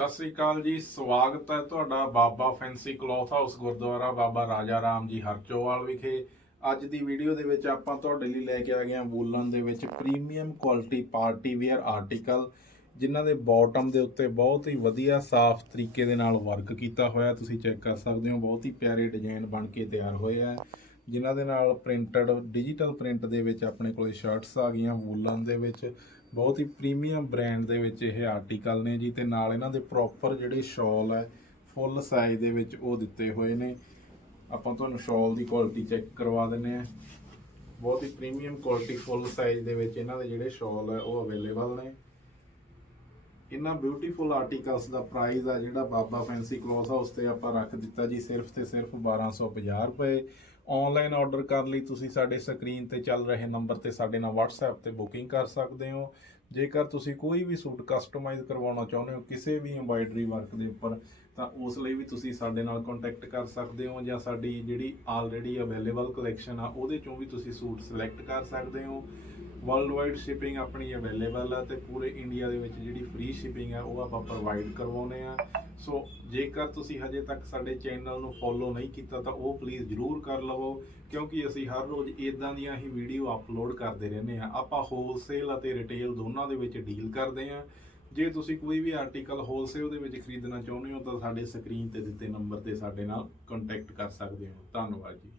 ਸਤਿ ਸ੍ਰੀ ਅਕਾਲ ਜੀ, ਸਵਾਗਤ ਹੈ ਤੁਹਾਡਾ Baba fancy cloth house Gurdwara Baba Raja Ram ji Harchowal ਵਿਖੇ। ਅੱਜ ਦੀ ਵੀਡੀਓ ਦੇ ਵਿੱਚ ਆਪਾਂ ਤੁਹਾਡੇ ਲਈ ਲੈ ਕੇ ਆ ਗਏ ਹਾਂ ਵੂਲਨ ਦੇ ਵਿੱਚ premium quality party wear article, ਜਿਨ੍ਹਾਂ ਦੇ ਬਾਟਮ ਦੇ ਉੱਤੇ ਬਹੁਤ ਹੀ ਵਧੀਆ ਸਾਫ਼ ਤਰੀਕੇ ਦੇ ਨਾਲ ਵਰਕ ਕੀਤਾ ਹੋਇਆ। ਤੁਸੀਂ ਚੈੱਕ ਕਰ ਸਕਦੇ ਹੋ, ਬਹੁਤ ਹੀ ਪਿਆਰੇ ਡਿਜ਼ਾਈਨ ਬਣ ਕੇ ਤਿਆਰ ਹੋਏ ਆ। ਜਿਨ੍ਹਾਂ ਦੇ ਨਾਲ ਪ੍ਰਿੰਟਡ, ਡਿਜੀਟਲ ਪ੍ਰਿੰਟ ਦੇ ਵਿੱਚ ਆਪਣੇ ਕੋਲੇ ਸ਼ਰਟਸ ਆ ਗਈਆਂ ਵੂਲਨ ਦੇ ਵਿੱਚ। ਬਹੁਤ ਹੀ ਪ੍ਰੀਮੀਅਮ ਬ੍ਰਾਂਡ ਦੇ ਵਿੱਚ ਇਹ ਆਰਟੀਕਲ ਨੇ ਜੀ ਤੇ ਨਾਲ ਇਹਨਾਂ ਦੇ ਪ੍ਰੋਪਰ ਜਿਹੜੇ ਸ਼ਾਲ ਹੈ ਫੁੱਲ ਸਾਈਜ਼ ਦੇ ਵਿੱਚ ਉਹ ਦਿੱਤੇ ਹੋਏ ਨੇ। ਆਪਾਂ ਤੁਹਾਨੂੰ ਸ਼ਾਲ ਦੀ ਕੁਆਲਿਟੀ ਚੈੱਕ ਕਰਵਾ ਦਿੰਨੇ ਆ ਬਹੁਤ ਹੀ ਪ੍ਰੀਮੀਅਮ ਕੁਆਲਿਟੀ ਫੁੱਲ ਸਾਈਜ਼ ਦੇ ਵਿੱਚ ਇਹਨਾਂ ਦੇ ਜਿਹੜੇ ਸ਼ਾਲ ਹੈ, ਉਹ ਅਵੇਲੇਬਲ ਨੇ। ਇਹਨਾਂ ਬਿਊਟੀਫੁਲ ਆਰਟੀਕਲਸ ਦਾ ਪ੍ਰਾਈਸ ਆ ਜਿਹੜਾ ਬਾਬਾ ਫੈਂਸੀ ਕਲੋਥ ਹਾਊਸ ਤੇ ਆਪਾਂ ਰੱਖ ਦਿੱਤਾ ਜੀ, ਸਿਰਫ ਤੇ ਸਿਰਫ 1250 ਰੁਪਏ। ਆਨਲਾਈਨ ਆਰਡਰ ਕਰਨ ਲਈ, ਤੁਸੀਂ ਸਾਡੇ ਸਕਰੀਨ ਤੇ ਚੱਲ ਰਹੇ ਨੰਬਰ ਤੇ ਸਾਡੇ ਨਾਲ WhatsApp ਤੇ ਬੁਕਿੰਗ ਕਰ ਸਕਦੇ ਹੋ। ਜੇਕਰ ਤੁਸੀਂ ਕੋਈ ਵੀ ਸੂਟ ਕਸਟਮਾਈਜ਼ ਕਰਵਾਉਣਾ ਚਾਹੁੰਦੇ ਹੋ, ਕਿਸੇ ਵੀ ਐਮਬਰਾਇਡਰੀ ਵਰਕ ਦੇ ਉੱਪਰ, ਤਾਂ ਉਸ ਲਈ ਵੀ ਤੁਸੀਂ ਸਾਡੇ ਨਾਲ ਕੰਟੈਕਟ ਕਰ ਸਕਦੇ ਹੋ ਜਾਂ ਸਾਡੀ ਜਿਹੜੀ ਆਲਰੇਡੀ ਅਵੇਲੇਬਲ ਕਲੈਕਸ਼ਨ ਆ, ਉਹਦੇ ਚੋਂ ਵੀ ਤੁਸੀਂ ਸੂਟ ਸਿਲੈਕਟ ਕਰ ਸਕਦੇ ਹੋ। ਵਰਲਡ ਵਾਈਡ ਸ਼ਿਪਿੰਗ ਆਪਣੀ ਅਵੇਲੇਬਲ ਆ ਤੇ ਪੂਰੇ ਇੰਡੀਆ ਦੇ ਵਿੱਚ ਜਿਹੜੀ ਫ੍ਰੀ ਸ਼ਿਪਿੰਗ ਹੈ ਉਹ ਆਪਾਂ ਪ੍ਰੋਵਾਈਡ ਕਰਵਾਉਨੇ ਆ। ਸੋ ਜੇਕਰ ਤੁਸੀਂ ਹਜੇ ਤੱਕ ਸਾਡੇ ਚੈਨਲ ਨੂੰ ਫੋਲੋ ਨਹੀਂ ਕੀਤਾ, ਤਾਂ ਉਹ ਪਲੀਜ਼ ਜਰੂਰ ਕਰ ਲਵੋ, ਕਿਉਂਕਿ ਅਸੀਂ ਹਰ ਰੋਜ਼ ਇਦਾਂ ਦੀਆਂ ਹੀ ਵੀਡੀਓ ਅਪਲੋਡ ਕਰਦੇ ਰਹਿੰਦੇ ਆ ਆਪਾਂ ਹੋਲਸੇਲ ਅਤੇ ਰਿਟੇਲ ਦੋਨਾਂ ਦੇ ਵਿੱਚ ਡੀਲ ਕਰਦੇ ਆ ਜੇ ਤੁਸੀਂ ਕੋਈ ਵੀ ਆਰਟੀਕਲ ਹੋਲਸੇਲ ਦੇ ਵਿੱਚ ਖਰੀਦਣਾ ਚਾਹੁੰਦੇ ਹੋ, ਤਾਂ ਸਾਡੇ ਸਕਰੀਨ ਤੇ ਦਿੱਤੇ ਨੰਬਰ ਤੇ ਸਾਡੇ ਨਾਲ ਕੰਟੈਕਟ ਕਰ ਸਕਦੇ ਹੋ। ਧੰਨਵਾਦ ਜੀ।